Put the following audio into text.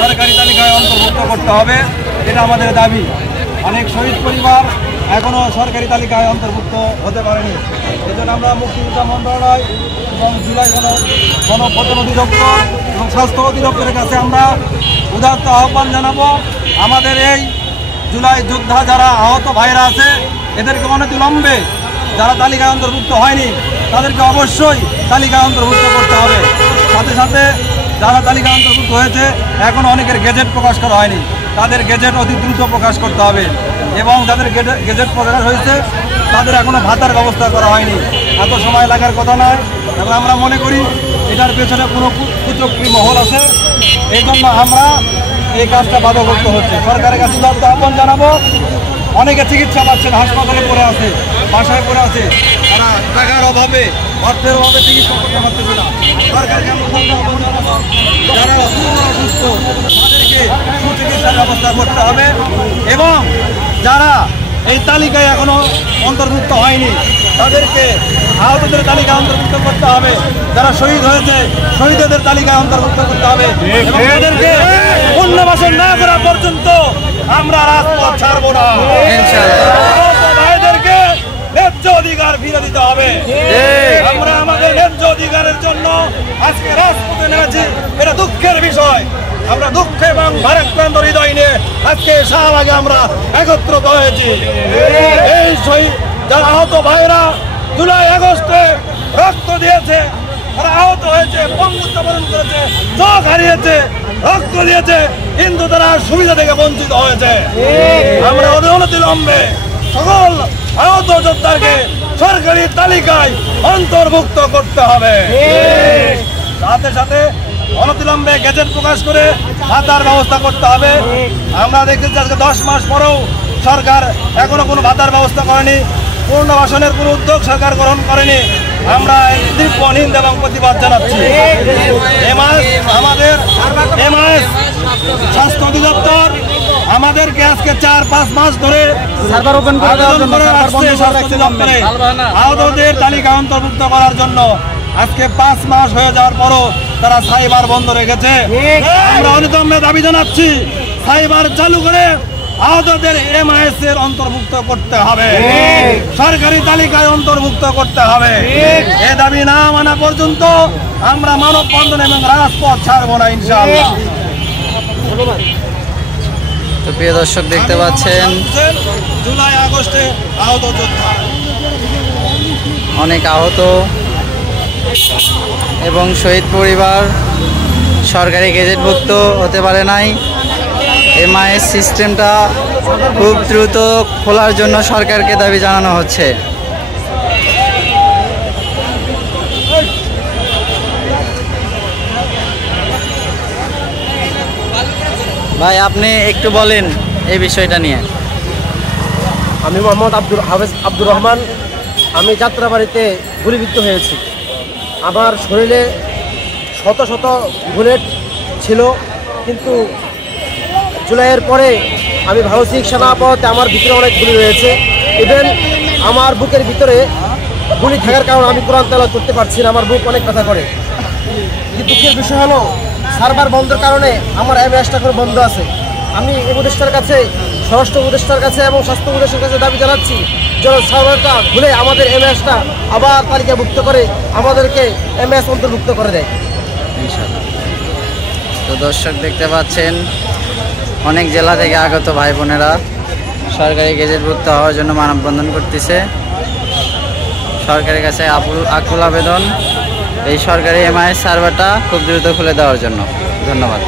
সরকারি তালিকায় অন্তর্ভুক্ত করতে হবে, এটা আমাদের দাবি। অনেক শহীদ পরিবার এখনও সরকারি তালিকায় অন্তর্ভুক্ত হতে পারেনি। এজন্য আমরা মুক্তিযোদ্ধা মন্ত্রণালয় এবং জুলাই গণপ্রজাতন্ত্র অধিদপ্তর এবং স্বাস্থ্য অধিদপ্তরের কাছে আমরা উদাত্ত আহ্বান জানাবো, আমাদের এই জুলাই যোদ্ধা যারা আহত ভাইরা আছে এদেরকে অনতিবিলম্বে, যারা তালিকায় অন্তর্ভুক্ত হয়নি তাদেরকে অবশ্যই তালিকায় অন্তর্ভুক্ত করতে হবে। সাথে সাথে যারা তালিকায় অন্তর্ভুক্ত হয়েছে এখন অনেকের গেজেট প্রকাশ করা হয়নি, তাদের গেজেট অতি দ্রুত প্রকাশ করতে হবে। এবং যাদের গেজেট প্রকাশ হয়েছে তাদের এখনও ভাতার ব্যবস্থা করা হয়নি। এত সময় লাগার কথা নয়, এবং আমরা মনে করি এটার পেছনে কোনো কুচক্রী মহল আছে, এই জন্য আমরা এই কাজটা বাধাগ্রস্ত হচ্ছে। সরকারের কাছে উদাত্ত আহ্বান জানাবো, অনেকে চিকিৎসা পাচ্ছেন, হাসপাতালে পড়ে আছে, বাসায় পড়ে আছে, তারা টাকার অভাবে, অর্থের অভাবে চিকিৎসা করতে পারতেছে না। সরকারকে যারা অসুস্থ তাদেরকে সুচিকিৎসার ব্যবস্থা করতে হবে, এবং যারা এই তালিকায় এখনো অন্তর্ভুক্ত হয়নি তাদেরকে আহতদের তালিকায় অন্তর্ভুক্ত করতে হবে। যারা শহীদ হয়েছে শহীদদের তালিকায় অন্তর্ভুক্ত করতে হবে। এদেরকে পুনর্বাসন না করা পর্যন্ত আমরা রাজপথ ছাড়বো না। ভাইদেরকে ন্যায্য অধিকার ফিরে দিতে হবে। আমরা আমাদের ন্যায্য অধিকারের জন্য আজকে রাজপথে নেমেছি, এটা দুঃখের বিষয়। আমরা দুঃখে এবং ভারাক্রান্ত হৃদয় নিয়ে আজকে শাহবাগে আমরা একত্রিত হয়েছি। এই শহীদ যারা আহত ভাইরা জুলাই আগস্টে রক্ত দিয়েছে, তারা আহত হয়েছে, পঙ্গুত্ব বরণ করেছে, চোখ হারিয়েছে, রক্ত দিয়েছে, কিন্তু তারা সুবিধা থেকে বঞ্চিত হয়েছে। আমরা অনতিবিলম্বে সকল আহত যোদ্ধাকে সরকারি তালিকায় অন্তর্ভুক্ত করতে হবে। সাথে সাথে অনতিবিলম্বে গেজেট প্রকাশ করে ভাতার ব্যবস্থা করতে হবে। আমরা দেখতেছি আজকে 10 মাস পরেও সরকার এখনো কোনো ভাতার ব্যবস্থা করেনি, পুনর্বাসনের কোনো উদ্যোগ সরকার গ্রহণ করেনি। আমরা তীব্র নিন্দা এবং প্রতিবাদ জানাচ্ছি। আমাদের স্বাস্থ্য অধিদপ্তর আমাদেরকে আজকে 4-5 মাস ধরে আহতদের তালিকা অন্তর্ভুক্ত করার জন্য আজকে 5 মাস হয়ে যাওয়ার পরও তারা সাইবার বন্ধ রেখেছে। আমরা অনিতম্যে দাবি জানাচ্ছি, সাইবার চালু করে আহতদের MIS এর অন্তর্ভুক্ত করতে হবে, সরকারি তালিকায় অন্তর্ভুক্ত করতে হবে। এ দাবি না মানা পর্যন্ত আমরা মানববন্ধন এবং রাজপথ ছাড়বো না ইনশাআল্লাহ। তো প্রিয় দর্শক দেখতে পাচ্ছেন জুলাই আগস্টে আহত যোদ্ধা, অনেক আহত এবং শহীদ পরিবার সরকারি গেজেটভুক্ত হতে পারে নাই। MIS সিস্টেমটা খুব দ্রুত খোলার জন্য সরকারকে দাবি জানানো হচ্ছে। ভাই আপনি একটু বলেন এই বিষয়টা নিয়ে। আমি মোহাম্মদ আব্দুর রহমান। আমি যাত্রাবাড়িতে গুলিবিদ্ধ হয়েছি। আমার শরীরে শত শত বুলেট ছিল, কিন্তু জুলাইয়ের পরে আমি ভালো চিকিৎসা না পাওয়াতে আমার ভিতরে অনেক গুলি রয়েছে। ইভেন আমার বুকের ভিতরে গুলি থাকার কারণে আমি কোরআন তেলাওয়াত করতে পারছি না, আমার বুক অনেক ব্যথা করে। কিন্তু দুঃখের বিষয় হলো সার্ভার বন্ধের কারণে আমার MIS-টা করে বন্ধ আছে। আমি উপদেষ্টার কাছে, স্বরাষ্ট্র উপদেষ্টার কাছে এবং স্বাস্থ্য উপদেষ্টার কাছে দাবি জানাচ্ছি যেন সার্ভারটা খুলে আমাদের MIS-টা আবার তালিকাভুক্ত করে আমাদেরকে MIS অন্তর্ভুক্ত করে দেয়। তো দর্শক দেখতে পাচ্ছেন অনেক জেলা থেকে আগত ভাই বোনেরা সরকারি গেজেটভুক্ত হওয়ার জন্য মানববন্ধন করতেছে। সরকারের কাছে আকুল আবেদন এই সরকারি MIS সার্ভারটা খুব দ্রুত খুলে দেওয়ার জন্য। ধন্যবাদ।